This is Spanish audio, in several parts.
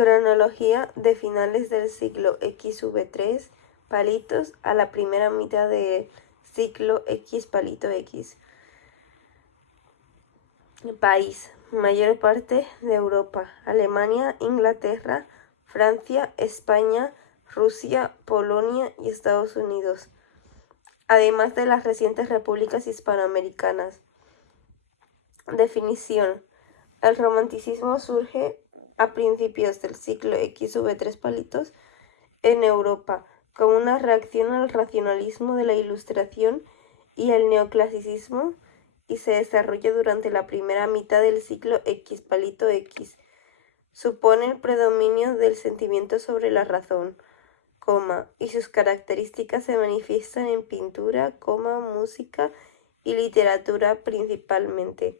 Cronología de finales del siglo XV3 palitos a la primera mitad del siglo X palito X. País: mayor parte de Europa: Alemania, Inglaterra, Francia, España, Rusia, Polonia y Estados Unidos, además de las recientes repúblicas hispanoamericanas. Definición: el romanticismo surge a principios del siglo XV3 palitos en Europa como una reacción al racionalismo de la Ilustración y el neoclasicismo, y se desarrolla durante la primera mitad del siglo X palito X. Supone el predominio del sentimiento sobre la razón, y sus características se manifiestan en pintura, música y literatura principalmente.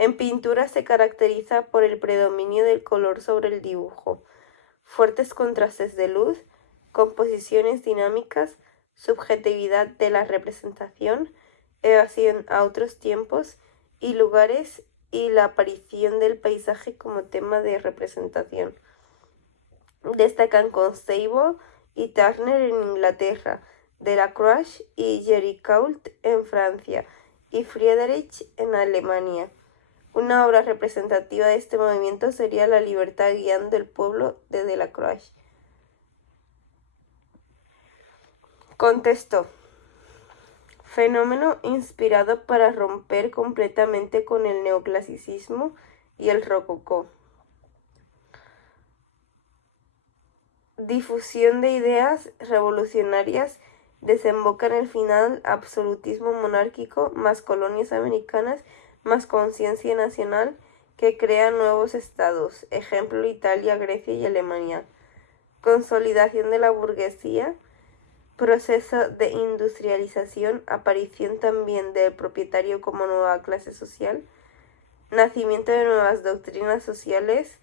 En pintura se caracteriza por el predominio del color sobre el dibujo, fuertes contrastes de luz, composiciones dinámicas, subjetividad de la representación, evasión a otros tiempos y lugares y la aparición del paisaje como tema de representación. Destacan Constable y Turner en Inglaterra, Delacroix y Géricault en Francia y Friedrich en Alemania. Una obra representativa de este movimiento sería La libertad guiando el pueblo de Delacroix. Contexto: fenómeno inspirado para romper completamente con el neoclasicismo y el rococó. Difusión de ideas revolucionarias desemboca en el final absolutismo monárquico, más colonias americanas, más conciencia nacional que crea nuevos estados, ejemplo Italia, Grecia y Alemania. Consolidación de la burguesía, proceso de industrialización, aparición también del propietario como nueva clase social, nacimiento de nuevas doctrinas sociales,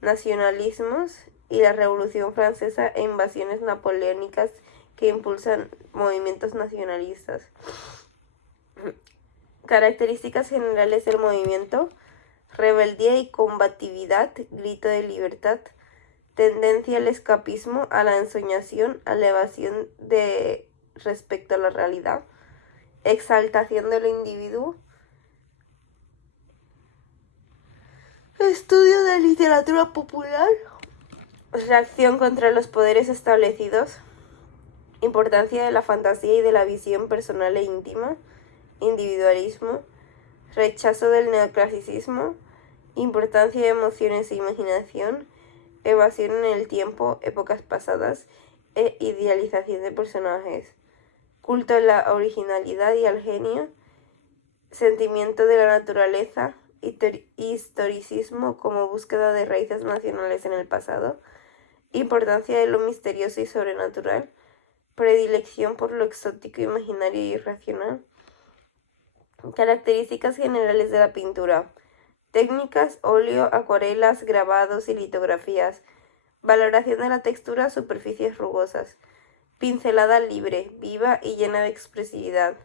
nacionalismos y la Revolución Francesa e invasiones napoleónicas que impulsan movimientos nacionalistas. Características generales del movimiento: rebeldía y combatividad, grito de libertad, tendencia al escapismo, a la ensoñación, a la evasión de respecto a la realidad, exaltación del individuo, estudio de literatura popular, reacción contra los poderes establecidos, importancia de la fantasía y de la visión personal e íntima, individualismo, rechazo del neoclasicismo, importancia de emociones e imaginación, evasión en el tiempo, épocas pasadas e idealización de personajes, culto a la originalidad y al genio, sentimiento de la naturaleza, historicismo como búsqueda de raíces nacionales en el pasado, importancia de lo misterioso y sobrenatural, predilección por lo exótico, imaginario y irracional. Características generales de la pintura: técnicas: óleo, acuarelas, grabados y litografías. Valoración de la textura: superficies rugosas. Pincelada libre, viva y llena de expresividad.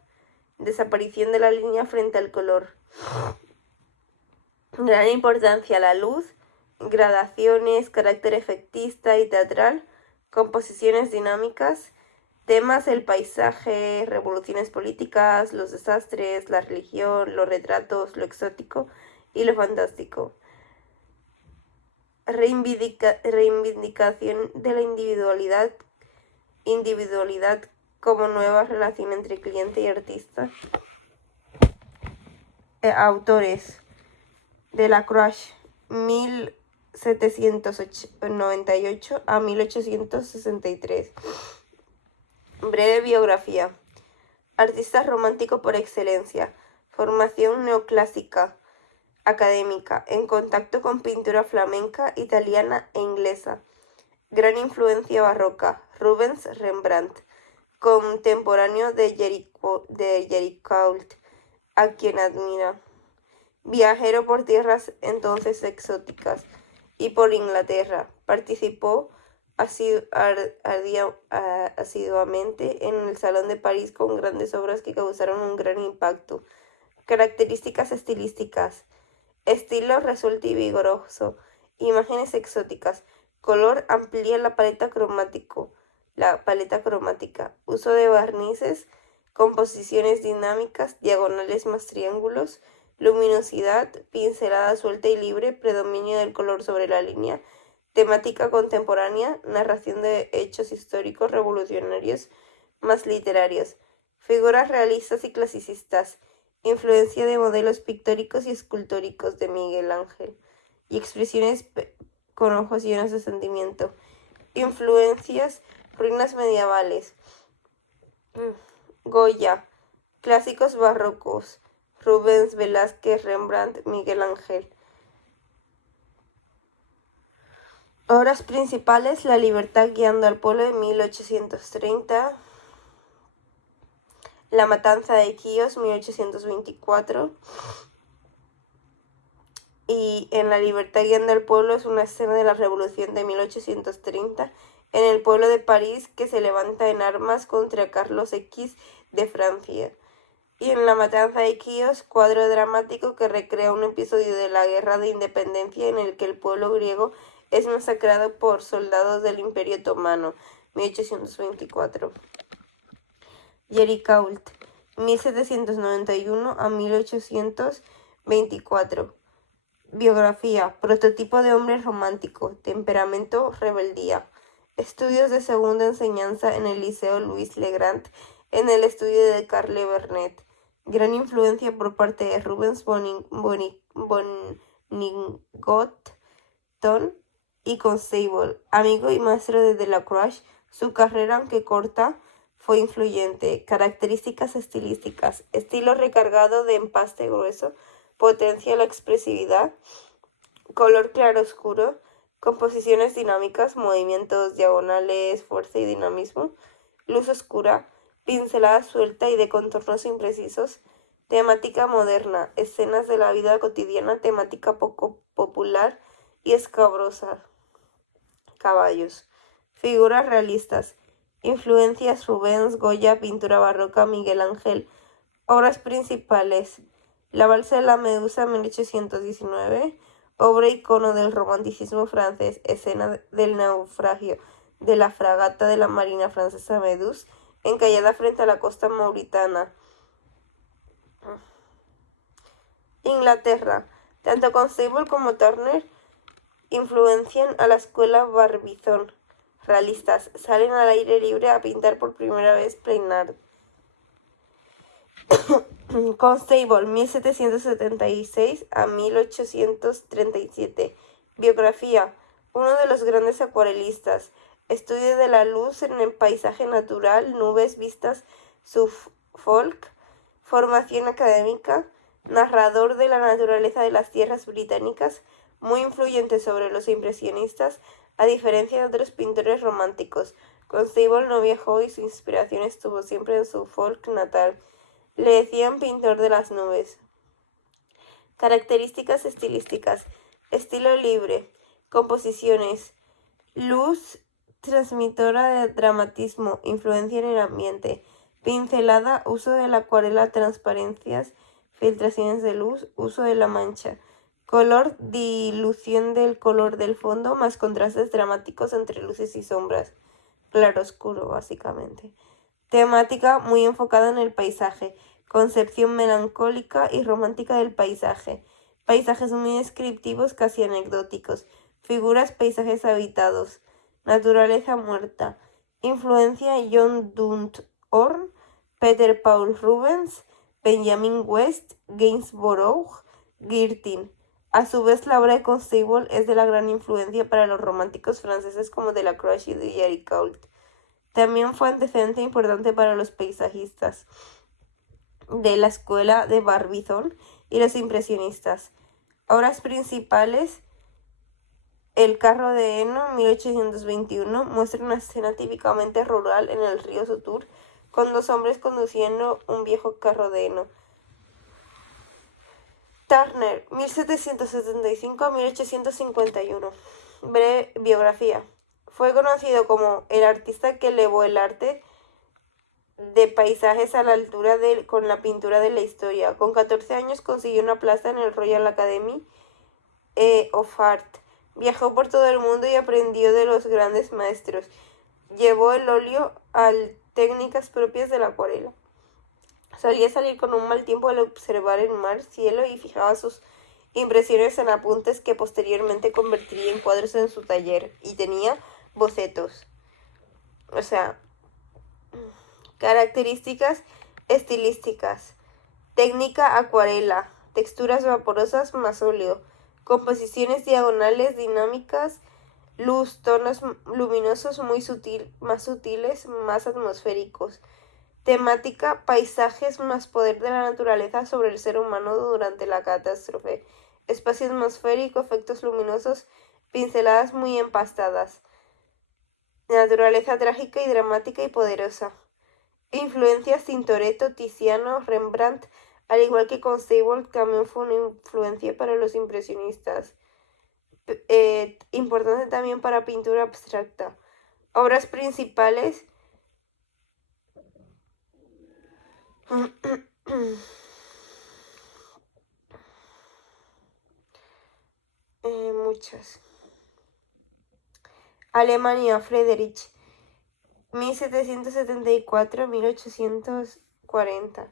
Desaparición de la línea frente al color. Gran importancia a la luz, gradaciones, carácter efectista y teatral, composiciones dinámicas, temas: el paisaje, revoluciones políticas, los desastres, la religión, los retratos, lo exótico y lo fantástico. Reivindicación de la individualidad como nueva relación entre cliente y artista. Autores: Delacroix, 1798 a 1863. Breve biografía. Artista romántico por excelencia. Formación neoclásica, académica, en contacto con pintura flamenca, italiana e inglesa. Gran influencia barroca, Rubens, Rembrandt. Contemporáneo de Géricault, a quien admira. Viajero por tierras entonces exóticas y por Inglaterra. Participó asiduamente en el Salón de París con grandes obras que causaron un gran impacto. Características estilísticas: estilo resuelto y vigoroso, Imágenes exóticas. Color amplía la paleta cromática. Uso de barnices, composiciones dinámicas, diagonales más triángulos, luminosidad, pincelada suelta y libre, predominio del color sobre la línea, temática contemporánea, narración de hechos históricos revolucionarios más literarios, figuras realistas y clasicistas, influencia de modelos pictóricos y escultóricos de Miguel Ángel, y expresiones con ojos llenos de sentimiento, influencias, ruinas medievales, Goya, clásicos barrocos, Rubens, Velázquez, Rembrandt, Miguel Ángel. Obras principales: La libertad guiando al pueblo de 1830, La matanza de Quíos, 1824, y en La libertad guiando al pueblo es una escena de la revolución de 1830 en el pueblo de París, que se levanta en armas contra Carlos X de Francia. Y en La matanza de Quíos, cuadro dramático que recrea un episodio de la Guerra de Independencia en el que el pueblo griego es masacrado por soldados del Imperio Otomano, 1824. Géricault, 1791 a 1824. Biografía: prototipo de hombre romántico, temperamento, rebeldía. Estudios de segunda enseñanza en el Liceo Louis Le Grand, en el estudio de Carle Vernet. Gran influencia por parte de Rubens Bonington y Constable, amigo y maestro de Delacroix. Su carrera, aunque corta, fue influyente. Características estilísticas: estilo recargado de empaste grueso, potencia la expresividad, color claroscuro, composiciones dinámicas, movimientos diagonales, fuerza y dinamismo, luz oscura, pincelada suelta y de contornos imprecisos, temática moderna, escenas de la vida cotidiana, temática poco popular y escabrosa. Caballos. Figuras realistas. Influencias: Rubens, Goya, pintura barroca, Miguel Ángel. Obras principales: La valsa de la Medusa, 1819, obra icono del romanticismo francés, escena del naufragio de la fragata de la marina francesa Méduse, encallada frente a la costa mauritana. Inglaterra. Tanto Constable como Turner influencian a la escuela Barbizon. Realistas. Salen al aire libre a pintar por primera vez Peinard. Constable, 1776 a 1837. Biografía: uno de los grandes acuarelistas. Estudio de la luz en el paisaje natural, nubes, vistas, Suffolk. Formación académica. Narrador de la naturaleza de las tierras británicas, muy influyente sobre los impresionistas, a diferencia de otros pintores románticos. Constable no viajó y su inspiración estuvo siempre en su Suffolk natal. Le decían pintor de las nubes. Características estilísticas: estilo libre, composiciones, luz transmitora de dramatismo, influencia en el ambiente, pincelada, uso de la acuarela, transparencias, filtraciones de luz, uso de la mancha, color, dilución del color del fondo, más contrastes dramáticos entre luces y sombras, claroscuro básicamente. Temática muy enfocada en el paisaje, concepción melancólica y romántica del paisaje, paisajes muy descriptivos, casi anecdóticos, figuras, paisajes habitados, naturaleza muerta, influencia John Dunt Orr, Peter Paul Rubens, Benjamin West, Gainsborough, Girtin. A su vez, la obra de Constable es de la gran influencia para los románticos franceses como Delacroix y Géricault. También fue antecedente importante para los paisajistas de la escuela de Barbizon y los impresionistas. Obras principales: El carro de heno, 1821, muestra una escena típicamente rural en el río Sutur, con dos hombres conduciendo un viejo carro de heno. Turner, 1775 a 1851. Breve biografía. Fue conocido como el artista que elevó el arte de paisajes a la altura con la pintura de la historia. Con 14 años consiguió una plaza en el Royal Academy of Art. Viajó por todo el mundo y aprendió de los grandes maestros. Llevó el óleo a técnicas propias de la acuarela. Solía salir con un mal tiempo al observar el mar, cielo y fijaba sus impresiones en apuntes que posteriormente convertiría en cuadros en su taller. Y tenía bocetos. O sea, características estilísticas. Técnica acuarela. Texturas vaporosas más óleo. Composiciones diagonales dinámicas. Luz, tonos luminosos más sutiles, más atmosféricos. Temática, paisajes más poder de la naturaleza sobre el ser humano durante la catástrofe. Espacio atmosférico, efectos luminosos, pinceladas muy empastadas. Naturaleza trágica y dramática y poderosa. Influencias Tintoretto, Tiziano, Rembrandt, al igual que con Sable, también fue una influencia para los impresionistas. Importante también para pintura abstracta. Obras principales. Muchas. Alemania, Friedrich, 1774-1840.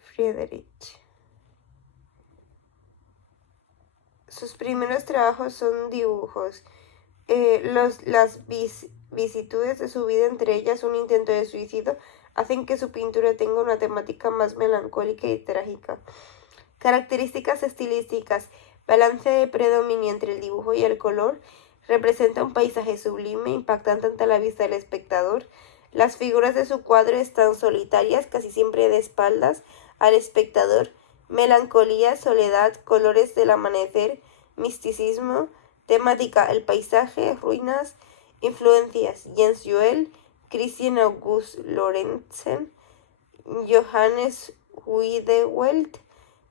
Friedrich. Sus primeros trabajos son dibujos. Las vicisitudes de su vida, entre ellas un intento de suicidio, hacen que su pintura tenga una temática más melancólica y trágica. Características estilísticas. Balance de predominio entre el dibujo y el color. Representa un paisaje sublime, impactante ante la vista del espectador. Las figuras de su cuadro están solitarias, casi siempre de espaldas al espectador. Melancolía, soledad, colores del amanecer, misticismo. Temática, el paisaje, ruinas. Influencias, Jens Joel, Christian August Lorentzen, Johannes Wiedewelt,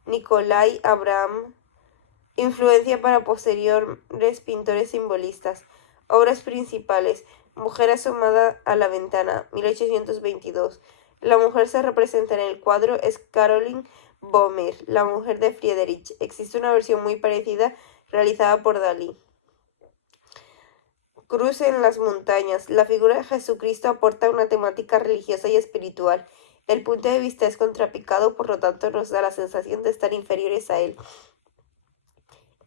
Nicolai Abraham. Influencia para posteriores pintores simbolistas. Obras principales. Mujer asomada a la ventana, 1822. La mujer se representa en el cuadro es Caroline Bomer, la mujer de Friedrich. Existe una versión muy parecida realizada por Dalí. Cruz en las montañas. La figura de Jesucristo aporta una temática religiosa y espiritual. El punto de vista es contrapicado, por lo tanto nos da la sensación de estar inferiores a él.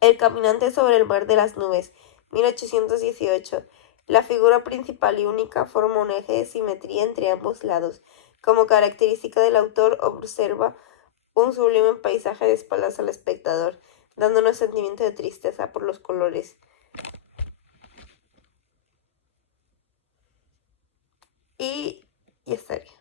El caminante sobre el mar de las nubes, 1818. La figura principal y única forma un eje de simetría entre ambos lados. Como característica del autor, observa un sublime paisaje de espaldas al espectador, dándonos sentimiento de tristeza por los colores. Y ya estaría.